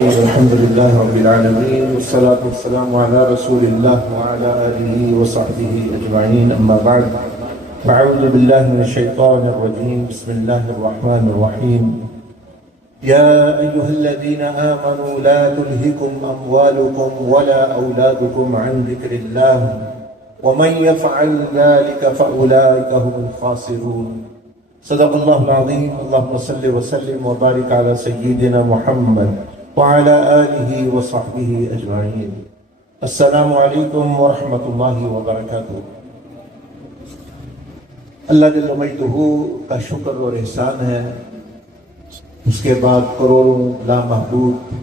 الحمد لله رب العالمين والصلاة والسلام على رسول الله وعلى آله وصحبه أجمعين أما بعد فأعوذ بالله من الشيطان الرجيم بسم الله الرحمن الرحيم يا أيها الذين آمنوا لا تلهكم أموالكم ولا أولادكم عن ذكر الله ومن يفعل ذلك فأولئك هم الخاسرون صدق الله العظيم اللهم صل وسلم وبارك على سيدنا محمد وعلى آلہ وصحبہ اجمعین السلام علیکم ورحمۃ اللہ وبرکاتہ۔ اللہ جل مجدہ کا شکر اور احسان ہے، اس کے بعد کروڑوں لامحدود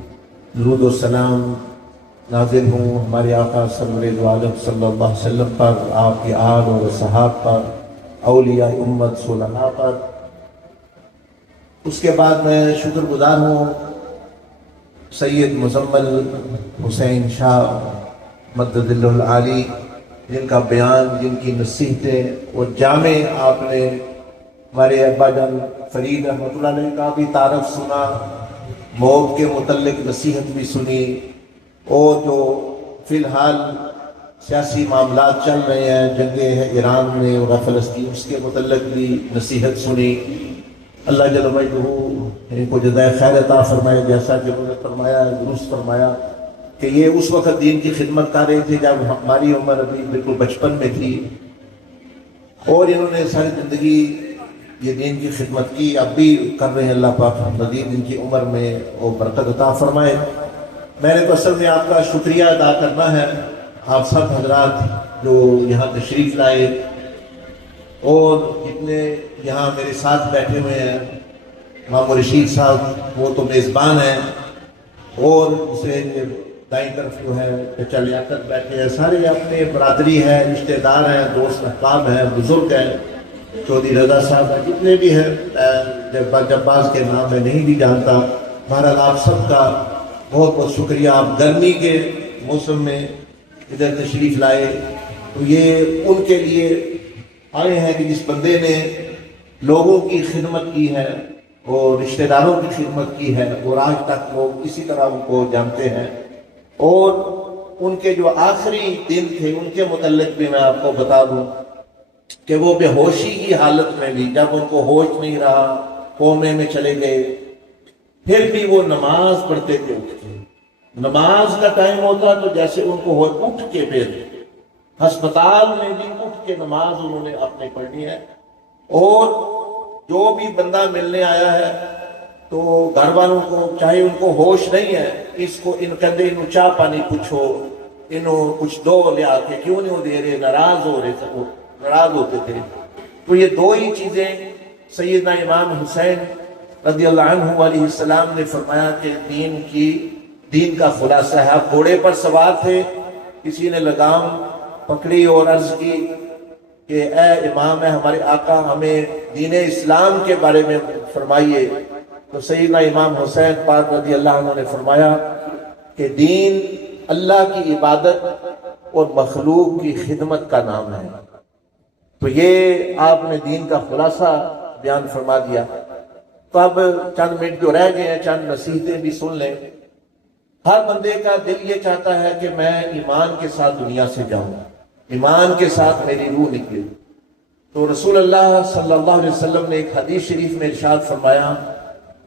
درود و سلام نازل ہوں ہمارے آقا سرور دو عالم صلی اللہ علیہ وسلم پر، آپ کی آل اور صحاب پر، اولیاء امت صلحاء پر۔ اس کے بعد میں شکر گزار ہوں سید مزمل حسین شاہ مدد اللہ العالی، جن کا بیان، جن کی نصیحتیں اور جامع آپ نے ہمارے ابا جان فرید رحمۃ اللہ علیہ کا بھی تعارف سنا، موت کے متعلق نصیحت بھی سنی، اور جو فی الحال سیاسی معاملات چل رہے ہیں، جنگیں ہیں ایران میں اور فلسطین، اس کے متعلق بھی نصیحت سنی۔ اللہ جل مجدہ ان کو جزائے خیر عطا فرمائے، جیسا کہ انہوں نے فرمایا، درست فرمایا کہ یہ اس وقت دین کی خدمت کر رہے تھے جب ہماری عمر ابھی بالکل بچپن میں تھی، اور انہوں نے ساری زندگی یہ دین کی خدمت کی، اب بھی کر رہے ہیں۔ اللہ پاک مزید ان کی عمر میں اور برکت عطا فرمائے۔ میں نے تو اصل میں آپ کا شکریہ ادا کرنا ہے، آپ سب حضرات جو یہاں تشریف لائے، اور جتنے یہاں میرے ساتھ بیٹھے ہوئے ہیں، مامو رشید صاحب وہ تو میزبان ہیں، اور اسے دائیں طرف جو ہے چچا لیاقت بیٹھے ہیں، سارے اپنے برادری ہے، رشتہ دار ہیں، دوست احباب ہیں، بزرگ ہیں، چودھری رضا صاحب ہیں، جتنے بھی ہیں، جباز کے نام میں نہیں بھی جانتا۔ بہرحال آپ سب کا بہت بہت شکریہ، آپ گرمی کے موسم میں ادھر تشریف لائے، تو یہ ان کے لیے آئے ہیں کہ جس بندے نے لوگوں کی خدمت کی ہے اور رشتہ داروں کی خدمت کی ہے، اور آج تک لوگ اسی طرح ان کو جانتے ہیں، اور ان کے جو آخری دن تھے ان کے متعلق بھی میں آپ کو بتا دوں کہ وہ بے ہوشی کی حالت میں بھی، جب ان کو ہوش نہیں رہا، کومے میں چلے گئے، پھر بھی وہ نماز پڑھتے تھے، اٹھ کے نماز کا ٹائم ہوتا تو جیسے ان کو اٹھ کے پھر ہسپتال میں بھی اٹھ کے نماز انہوں نے اپنے پڑھنی ہے۔ اور جو بھی بندہ ملنے آیا ہے تو گھر والوں کو چاہے ان کو ہوش نہیں ہے، اس کو ان کہتے انہوں چاہ پانی پوچھو، انہوں کچھ دو لیا کے، کیوں نہیں دے رہے، ناراض ہو رہے تھے، ناراض ہوتے تھے۔ تو یہ دو ہی چیزیں سیدنا امام حسین رضی اللہ عنہ علیہ السلام نے فرمایا کہ دین کا خلاصہ ہے۔ آپ گھوڑے پر سوار تھے، کسی نے لگام پکڑی اور عرض کی کہ اے امام ہے ہمارے آقا، ہمیں دین اسلام کے بارے میں فرمائیے۔ تو سیدنا امام حسین پاک رضی اللہ عنہ نے فرمایا کہ دین اللہ کی عبادت اور مخلوق کی خدمت کا نام ہے۔ تو یہ آپ نے دین کا خلاصہ بیان فرما دیا۔ تو اب چند منٹ جو رہ گئے ہیں، چند نصیحتیں بھی سن لیں۔ ہر بندے کا دل یہ چاہتا ہے کہ میں ایمان کے ساتھ دنیا سے جاؤں، ایمان کے ساتھ میری روح نکلے۔ تو رسول اللہ صلی اللہ علیہ وسلم نے ایک حدیث شریف میں ارشاد فرمایا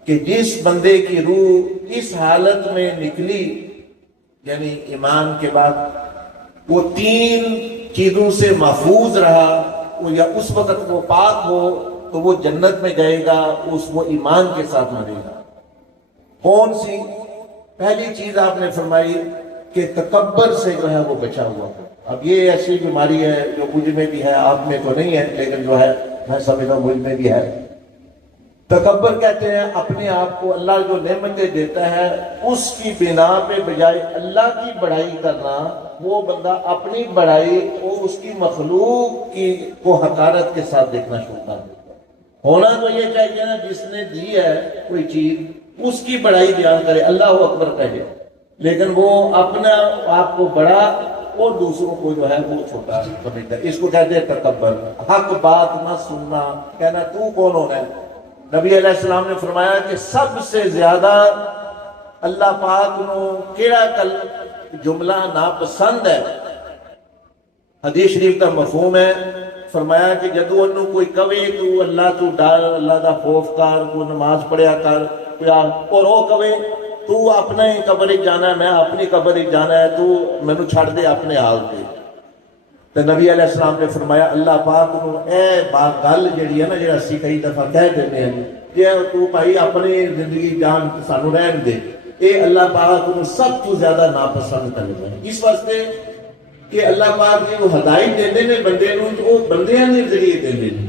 کہ جس بندے کی روح اس حالت میں نکلی، یعنی ایمان کے بعد، وہ 3 چیزوں سے محفوظ رہا، یا اس وقت وہ پاک ہو تو وہ جنت میں جائے گا، وہ ایمان کے ساتھ مرے گا۔ کون سی؟ پہلی چیز آپ نے فرمائی کہ تکبر سے جو ہے وہ بچا ہوا ہو۔ اب یہ ایسی بیماری ہے جو مجھ میں بھی ہے، آپ میں تو نہیں ہے، لیکن جو ہے میں سمجھتا ہوں مجھ میں بھی ہے۔ تکبر کہتے ہیں اپنے آپ کو، اللہ جو نعمتیں دیتا ہے اس کی بنا پہ بجائے اللہ کی بڑائی کرنا، وہ بندہ اپنی بڑائی اور اس کی مخلوق کو حقارت کے ساتھ دیکھنا شروع کر دیتا ہے۔ ہونا تو یہ چاہیے نا، جس نے دی ہے کوئی چیز اس کی بڑائی بیان کرے، اللہ اکبر کہے، لیکن وہ اپنا آپ کو بڑا اور دوسروں کو جو ہے وہ چھوٹا سمجھتا ہے۔ اس کو کہتے ہیں تکبر، حق بات نہ سننا، کہنا تو کون ہونا ہے۔ نبی علیہ السلام نے فرمایا کہ سب سے زیادہ اللہ پاک نو کیڑا کل جملہ ناپسند ہے؟ حدیث شریف کا مفہوم ہے، فرمایا کہ جدو انہوں کوئی کہے تو اللہ تو ڈر، اللہ دا خوف کر، کوئی نماز پڑھیا کر، اور وہ کہے تو اپنے قبر جانا ہے، میں اپنی قبر جانا ہے، تو مینوں چھڑ دے اپنے حال پہ۔ تو نبی علیہ السلام نے فرمایا اللہ پاک نو اے بات گل جڑی ہے نا، جڑا اسی کئی دفعہ کہہ دینے ہیں کہ تو بھائی اپنی زندگی جان سانو رہن دے، اے اللہ پاک نو سب تو زیادہ ناپسند کرتا ہے۔ اس واسطے کہ اللہ پاک جی وہ ہدایت دیندے نے بندے نو، تو وہ بندیاں دے ذریعے دیندے نے۔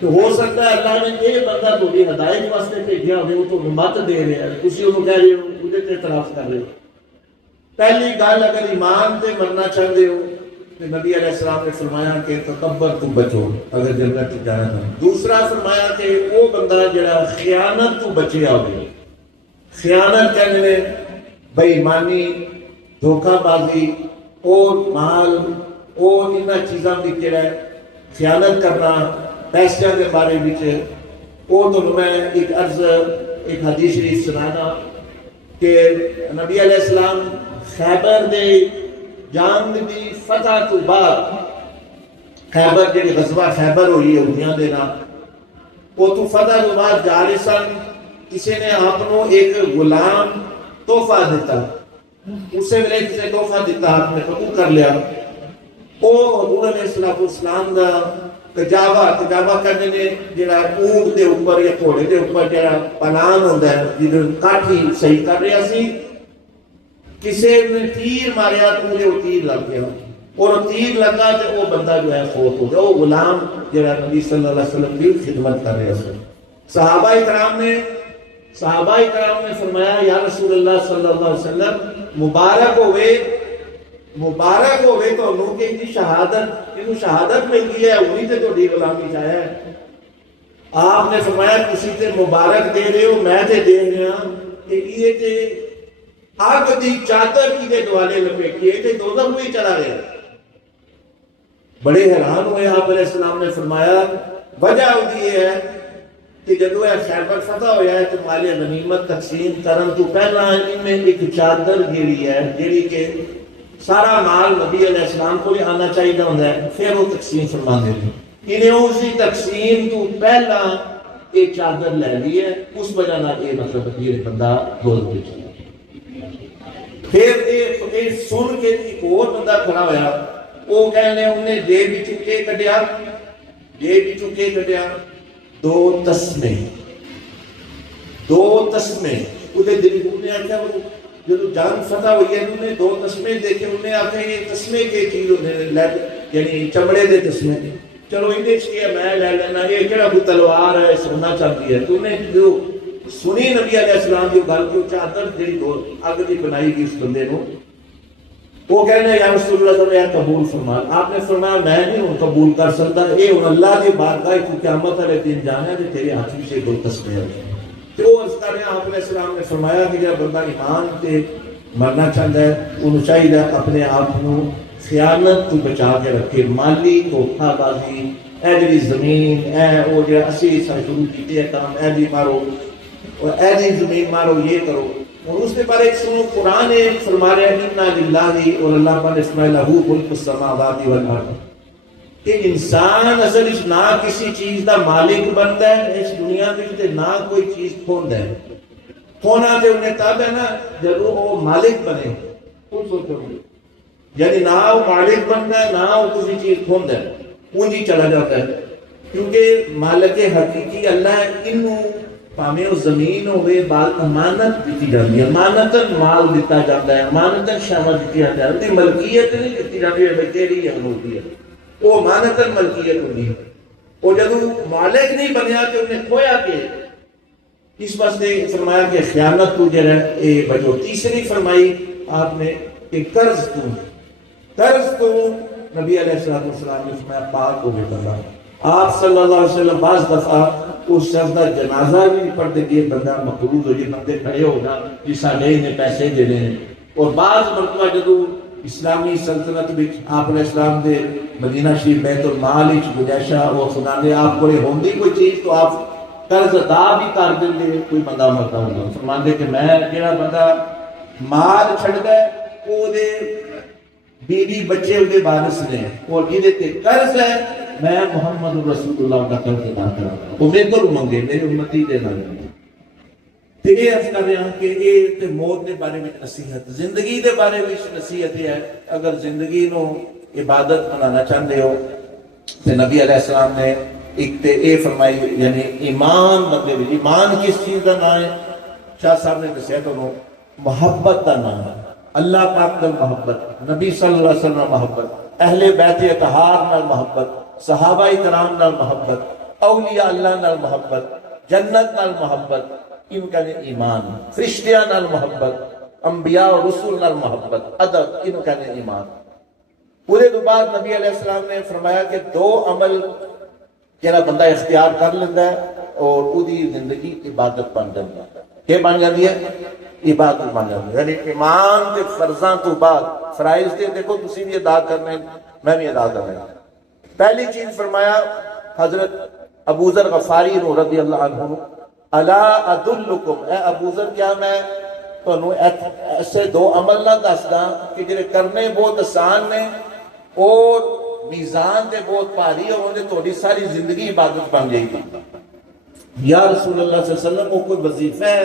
تو ہو سکتا ہے اللہ نے یہ بندہ تھوڑی ہدایت واسطے بھیجیا ہوئے، وہ تو مت دے رہے ہیں، تسی انہوں کہہ رہے ہو، وہ اعتراف کر رہے ہو۔ پہلی گل اگر ایمان تے مرنا چاہتے ہو تو نبی علیہ السلام نے فرمایا کہ تکبر تو بچو اگر جنت جانا ہے۔ دوسرا فرمایا کہ وہ بندہ جڑا خیانت تو بچیا ہوئے، خیانت کہنے بے ایمانی، دھوکہ بازی اور مال اور انہاں چیزاں بھی کہہ رہا ہے، خیانت کرنا پیسے کے بارے میں وہ تو میں ایک عرض ایک حدیث شریف سنانا کہ نبی علیہ السلام خیبر دے جنگ دی فتح تو بعد، خیبر جی غزوہ خیبر ہوئی یہودیاں دے نام، وہ تو فتح تو بعد جا رہے سن، کسی نے آپ کو ایک غلام تحفہ دیتا، اسے میں نے کسی تحفہ دیتا، آپ نے قبول کر لیا۔ وہ حضور علیہ السلام دا تجابہ کرنے نے جڑا اونٹ دے اوپر یا گھوڑے دے اوپر جڑا پلان ہوتا ہے جدھر کاٹھی صحیح کر رہا سی، کسی نے تیر ماریا تو مجھے وہ تیر لگ گیا، اور تیر لگا تو وہ بندہ جو ہے فوت ہو گیا، وہ غلام جڑا نبی صلی اللہ علیہ وسلم کی خدمت کر رہا سی۔ صحابہ کرام نے فرمایا یا رسول اللہ صلی اللہ علیہ وسلم مبارک ہوئے تو انہوں کہ انہی شہادت مل گئی ہے، انہی تے توڑی غلامی چاہیا ہے۔ آپ نے فرمایا کسی تے مبارک دے رہے ہو، میں تے دے رہا کہ یہ تے آگ دی چادر کی دے دوالے لپیٹی ہے تے دوزخ میں ہی چلا گیا۔ بڑے حیران ہوئے، آپ علیہ السلام نے فرمایا وجہ ہوتی ہے کہ جدو ہے خیبر فتح ہویا ہے تو مال غنیمت تقسیم کرن تو پہلا ان میں ایک چادر گیری ہے جیڑی کہ سارا مال نبی علیہ السلام کو بھی آنا چاہیے ہوتا ہے، پھر وہ تقسیم فرما دے دی، انہیں اسی تقسیم تو پہلا ایک چادر لے لی ہے، اس وجہ نہ یہ مطلب یہ بندہ دوزخ میں چلا۔ پھر یہ سن کے ایک اور بندہ کھڑا ہویا، وہ کہنے انہیں جیب وچوں کے کٹیا دو تسمے وہ دل نے آخیا جب جنگ فتح ہوئی ہے انہوں نے دو تسمے دیکھے، انہوں نے آخیا یہ تسمے کے چیز یعنی چمڑے دے تسمے، چلو انہیں کیا میں لے لینا، یہ کہڑا کوئی تلوار ہے سونا چاہتی ہے۔ تو انہیں جو سنی نبی علیہ السلام کی گل کی چادر جی دو اگ کی بنائی گئی اس بندے کو، وہ کہنے یا رسول اللہ صلی اللہ علیہ وسلم قبول فرما۔ آپ نے فرمایا میں نہیں ہوں قبول کر سکتا، یہ ہوں اللہ کی بارگاہ کو قیامت والے دن جانا ہے تیرے ہاتھ سے دو تسمے ہیں۔ تو وہ عرض کر رہے ہیں آپ علیہ السلام نے فرمایا کہ جب بندہ ایمان تے مرنا چاہتا ہے انہوں چاہیے اپنے آپ کو خیانت تو بچا کے رکھے، مالی دھوکہ بازی، اے جی زمین اے وہ جو اسی شروع کیتے ہیں کام، اے جی مارو اور اے جی زمین مارو، یہ کرو۔ اور اس کے بعد ایک سنو قرآن فرما رہے ہیں اِنَّا لِلَّهِ اور اللہ پر اسماء لہو ملک السماوات والارض، کہ انسان اصل اس نہ کسی چیز دا مالک بنتا ہے اس دنیا میں، نہ کوئی چیز کھوندا ہے۔ کھونا تے انہیں تب ہے نا جب وہ مالک بنے، یعنی نہ وہ مالک بنتا ہے نہ وہ کسی چیز کھوندا ہے، اونجی چلا جاتا ہے، کیونکہ مالک حقیقی اللہ ہے۔ انہوں پاویں وہ زمین ہوئے بات امانت دیتی جاتی ہے، امانتاً مال دیتا جاتا ہے، امانتاً شامہ دیتی جاتی ہے، ملکیت نہیں دیتی جاتی ہے تیری ہے ملکیت، وہ امانتاً ملکیت ہوتی ہے۔ اور جب مالک نہیں بنیا تو انہیں کھویا کہ اس واسطے فرمایا کہ خیانت تو جو ہے بچو۔ تیسری فرمائی آپ نے کہ قرض تو نبی علیہ السلام نے فرمایا پاک ہو گئے بندہ۔ آپ صلی اللہ علیہ وسلم بعض دفعہ اس شخص کا جنازہ بھی نہیں پڑھتے کہ بندہ مقروض ہو جائے، بندے کھڑے ہوگا جس ساڈے نے پیسے دینے ہیں۔ اور بعض مرتبہ جدو اسلامی سلطنت بھی آپ علیہ السلام دے مدینہ شریف بیت المال گنجائشہ اور خدا نے آپ کو ہوندی کوئی چیز تو آپ قرض ادا بھی کر دیں کوئی بندہ مرتا ہوگا فرماندے کہ میں جہاں بندہ مال چھڑ گئے وہ بیوی بچے وہ وارث نے اور جہدے تے قرض ہے میں محمد رسول اللہ کا قرض ادا کراں وہ میرے کو منگے میرے امتی دے نہ تے یہ عرض کر رہا کہ یہ تے موت دے بارے میں نصیحت زندگی دے بارے میں نصیحت ہے اگر زندگی نو عبادت بنانا چاہتے ہو تے نبی علیہ السلام نے ایک تے اے فرمائی یعنی ایمان مطلب ایمان کس چیز کا نام ہے شاہ صاحب نے دسیا تو محبت کا نام ہے اللہ پاک کا محبت نبی صلی اللہ علیہ وسلم محبت اہل بیت اطہار نال محبت صحابہ کرام نال محبت اولیاء اللہ نال محبت جنت نال محبت ان کا ایمان فرشتیاں نال محبت انبیاء و رسول نال محبت ادب ان کا ایمان پورے تو بعد نبی علیہ السلام نے فرمایا کہ دو عمل جہاں بندہ اختیار کر لیتا ہے اور وہی زندگی عبادت بن جاتی ہے کہ بن جاتی ہے عبادت بن جاتی ہے یعنی ایمان کے فرضاں تو بعد فرائض کے دیکھو تسی بھی ادا کرنے میں بھی ادا کرنا پہلی چیز فرمایا حضرت ابو ذر غفاری رضی اللہ عنہ الا ادلکم اے ابو ذر کیا میں تانوں ایسے دو عمل نہ دسدا کہ جڑے کرنے بہت آسان نے اور میزان دے بہت بھاری اور تھوڑی ساری زندگی عبادت بن جائے گی یا رسول اللہ صلی اللہ علیہ وسلم وہ کوئی وظیفہ ہے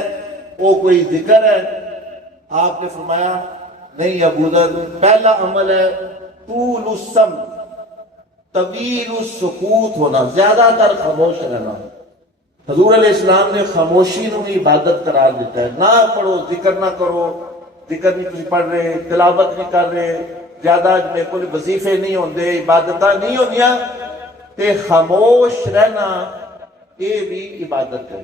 وہ کوئی ذکر ہے آپ نے فرمایا نہیں ابو ذر پہلا عمل ہے طول السم طویل السکوت ہونا زیادہ تر خاموش رہنا حضور علیہ السلام نے خاموشی نو بھی عبادت قرار دیتا ہے نہ پڑھو ذکر نہ کرو ذکر نہیں تسی پڑھ رہے تلاوت نہیں کر رہے زیادہ میرے کو وظیفے نہیں ہوندے عبادتاں نہیں ہوندیاں تے خاموش رہنا یہ بھی عبادت ہے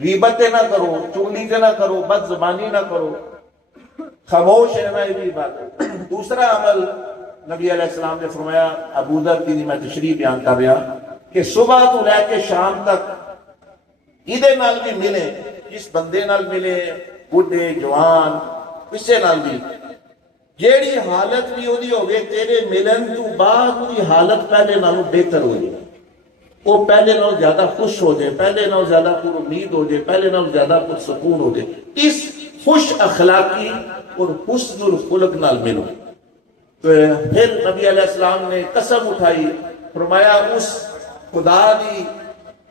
غیبتیں نہ کرو چغلی نہ کرو بد زبانی نہ کرو خاموش رہنا یہ بھی عبادت ہے دوسرا عمل نبی علیہ السلام نے فرمایا ابو ذر کی میں تشریح بیان کر رہا کہ صبح تو لے کے شام تک ایدے نال بھی ملے جس بندے نال ملے بڈھے جوان کسے نال بھی جیڑی حالت بھی ہوئی ہوگی تیرے ملن تو بعد وہی حالت پہلے نالوں بہتر ہو جائے وہ پہلے نالوں زیادہ خوش ہو جائے پہلے نالوں زیادہ پر امید ہو جائے پہلے نالوں زیادہ پر سکون ہو جائے اس خوش اخلاقی اور حسن الخلق نال ملو تو پھر نبی علیہ السلام نے قسم اٹھائی فرمایا اس خدا دی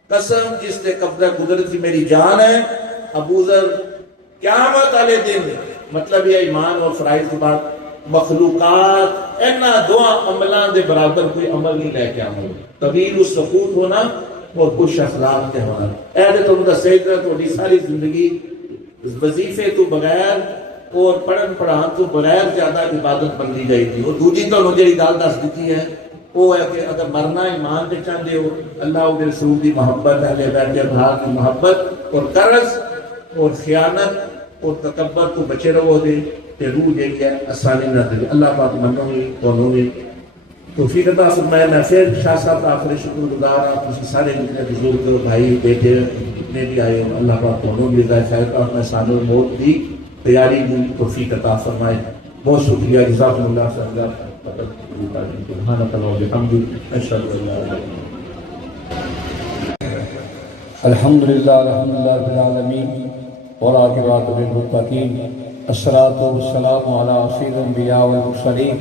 قسم جس نے قبضہ قدرت کی میری جان ہے ابو ذر قیامت والے دن مطلب یہ ایمان اور فرائض کے بعد مخلوقات اینا دعا عملان دے برابر کوئی عمل نہیں لے کے عمل طویل السکوت ہونا اور خوش اخلاق کے ہونا اہل تو دا سیدہ تو ساری زندگی وظیفے تو بغیر اور پڑھن پڑھان تو بغیر زیادہ عبادت بن دی جائے گی اور دوسری تو انہوں نے گل دس دیتی ہے وہ ہے کہ اگر مرنا ایمان پہ چاہتے ہو اللہ و رسول کی محبت اہل بیت اطہار کی محبت اور قرض اور خیانت اور تکبر تو بچے رہو دے کہ روح دے گیا آسانی نہ دے اللہ پاک منوں گی دونوں نے توفیق عطا فرمائے میں پھر شاہ صاحب کا آخر شکر گزار آپ اسی سارے جتنے بزرگ بھائی بیٹے جتنے بھی آئے ہوں اللہ پاک دونوں بھی رضا خیر کا اپنے سانو موت دی تیاری دی توفیق عطا فرمائے بہت شکریہ جزاکم اللہ صلی اللہ سبحانك اللهم وبحمدك اشهد ان لا اله الا انت الحمد لله رب العالمين والعاقبة للمتقين الصلاة والسلام على سيد الانبياء والمرسلين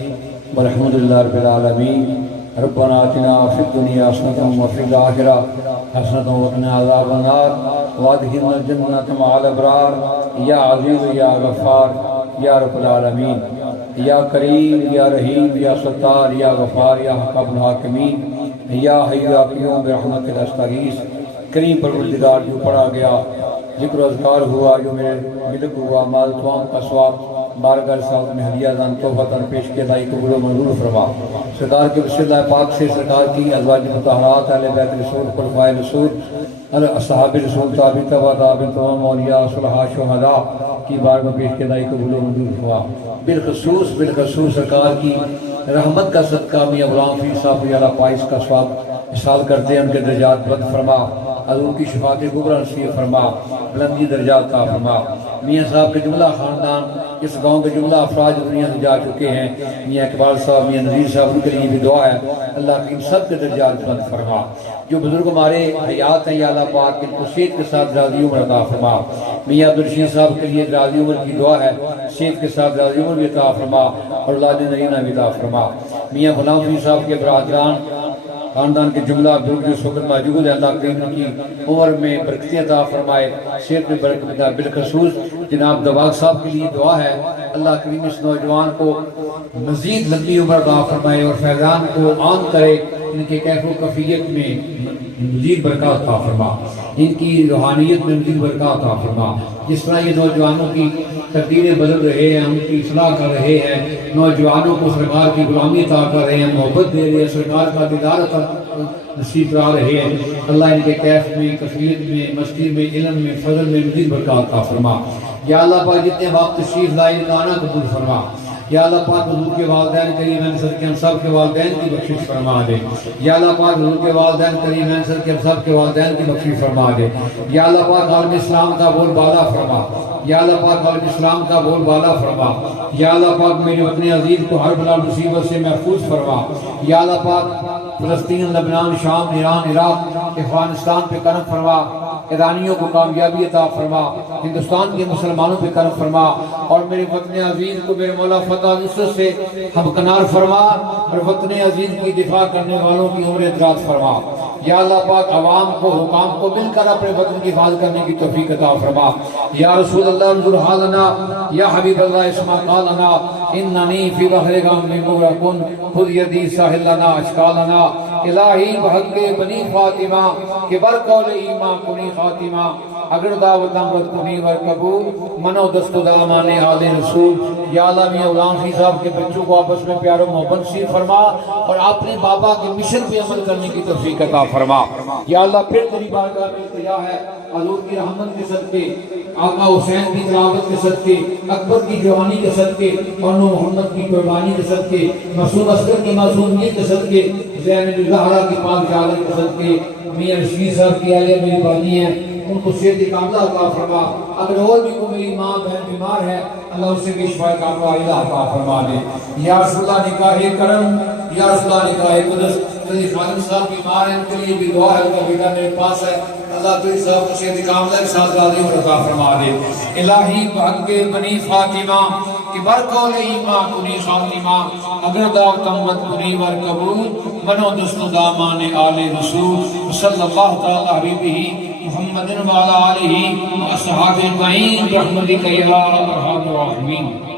والحمد لله رب العالمين ربنا آتنا في الدنيا حسنة وفي الآخرة حسنة وقنا عذاب النار وادخلنا الجنة مع الأبرار يا عزيز يا غفار یا رب العالمین یا کریم یا رحیم یا ستار یا غفار یا حکم الحاکمین یا حی یا قیوم برحمتک نستغیث کریم پروردگار جو پڑھا گیا ذکر و اذکار ہوا جو میرے ملک ہوا مال توام کا ثواب بارگاہ صاحب میں ہدیہ دان تحفۃ پیش کے لائی قبول و منظور فرما سرکار کے وسیلہ پاک سے سرکار کی ازواج مطہرات اہل بیت رسول خلفائے رسول اصحاب رسول تابعین تابعین تمام اولیاء صلحاء شہداء کی بارگاہ پیش کے لائی قبول و منظور فرما بالخصوص سرکار کی رحمت کا صدقہ میاں غلام فیر صاحب علی پائس کا ثواب احسان کرتے ہیں ان کے درجات بلند فرما حضور کی شفاعت کبریٰ نصیب فرما بلندی درجات کا فرما میاں صاحب کے جملہ خاندان، اس گاؤں کے جملہ افراد دنیا سے جا چکے ہیں، میاں اقبال صاحب، میاں نذیر صاحب، ان کے لیے بھی دعا ہے اللہ کی ان سب کے درجات بلند فرما۔ جو بزرگ ہمارے حیات ہیں یا اللہ پاک ان کو صحت کے ساتھ راضی عمر عطا فرما۔ میاں عبدالرشید صاحب کے لیے راضی عمر کی دعا ہے، صحت کے ساتھ راضی عمر بھی عطا فرما اور اولاد نرینہ بھی عطا فرما۔ میاں غلام فرید صاحب کے برادران خاندان کے جملہ بزرگ جو اس وقت موجود ہے، اللہ کریم کی عمر میں برکتیں عطا فرمائے، صحت میں برکت عطا۔ بالخصوص جناب دواغ صاحب کے لیے دعا ہے اللہ کریم اس نوجوان کو مزید لمبی عمر عطا فرمائے اور فیضان کو عام کرے، ان کے کیف و کفیت میں مزید برکات عطا فرما، ان کی روحانیت میں مزید برکات عطا فرما۔ جس طرح یہ نوجوانوں کی تقدیریں بدل رہے ہیں، ان کی اصلاح کر رہے ہیں، نوجوانوں کو سرکار کی غلامی عطا کر رہے ہیں، محبت دے رہے ہیں، سرکار کا دیدار نصیب کرا رہے ہیں، اللہ ان کے کیف میں، کفیت میں، مستی میں، علم میں، فضل میں مزید برکات عطا فرما۔ یا اللہ پاک جتنے وقت تشریف لائے ان کا آنا قبول فرما۔ یا اللہ پاک حضور کے والدین کریمین صدقے ہم سب کے والدین کی بخشش فرما دے۔ یا اللہ پاک حضور کے والدین کریمین صدقے ہم سب کے والدین کی بخشش فرما دے۔ یا اللہ پاک عالم اسلام کا بول بالا فرما۔ یا اللہ پاک عالم اسلام کا بول بالا فرما۔ یا اللہ پاک میرے وطن عزیز کو ہر بلا مصیبت سے محفوظ فرما۔ یا اللہ پاک فلسطین، لبنان، شام، ایران، عراق، افغانستان پہ کرم فرما، ایرانیوں کو کامیابی عطا فرما، ہندوستان کے مسلمانوں پہ کرم فرما، اور میرے وطن عزیز کو میرے مولا فتح نصرت سے ہمکنار فرما، اور وطن عزیز کی دفاع کرنے والوں کی عمر دراز فرما۔ یا اللہ پاک عوام کو، حکام کو مل کر اپنے وطن کی حفاظت کرنے کی توفیق عطا فرما۔ یا رسول اللہ انظر حالنا، یا حبیب اللہ اسمع قالنا، اننی فی بحر غم مغرق خذ یدی ساحل لنا اشکالنا، الہی بحق بنی فاطمہ کہ برقول ایمان کنی خاتمہ، اگر دعوت امرت کنی ورکبور منو دست دامان آل رسول۔ یا اللہ میاں غلام فرید صاحب کے بچوں کو آپس میں پیار و محبت نصیب فرما اور اپنے بابا کے مشن پہ عمل کرنے کی توفیق عطا فرما۔ یا اللہ پھر تیری بارگاہ میں التجا ہے حضور کی رحمت کے صدقے، آقا حسین کی تلاوت کے صدقے، اکبر کی جوانی کے صدقے، اور نو محمد کی قربانی کے صدقے، معصوم اصغر کی معصومیت کے صدقے، زینب الزہرا کی پاک جالت کے صدقے، میاں رشید صاحب کی اہلیہ میری بانی ہے، ان کو صحت کاملہ عطا فرما۔ اگر اور بھی کوئی میری ماں بہن بیمار ہے اللہ اسے بھی شفا کاملہ عطا فرما دے۔ یا رسول اللہ نکاح کرم، یا رسول اللہ نکاح قدس، تیری خادم صاحب بیمار ہیں ان کے لیے بھی دعا ہے، ان کا بیٹا میرے پاس ہے، اللہ تیری صاحب کو صحت کاملہ کے ساتھ راضی اور عطا فرما دے۔ الہی بحق بنی فاطمہ کہ برقول ایمان کنی خاتمہ، اگر دعوت امت کنی ورکبور منو دست دامان آل رسول، صلی اللہ تعالی حبیبہ محمد وعلی آلہ و اصحابہ اجمعین برحمتک یا ارحم الراحمین۔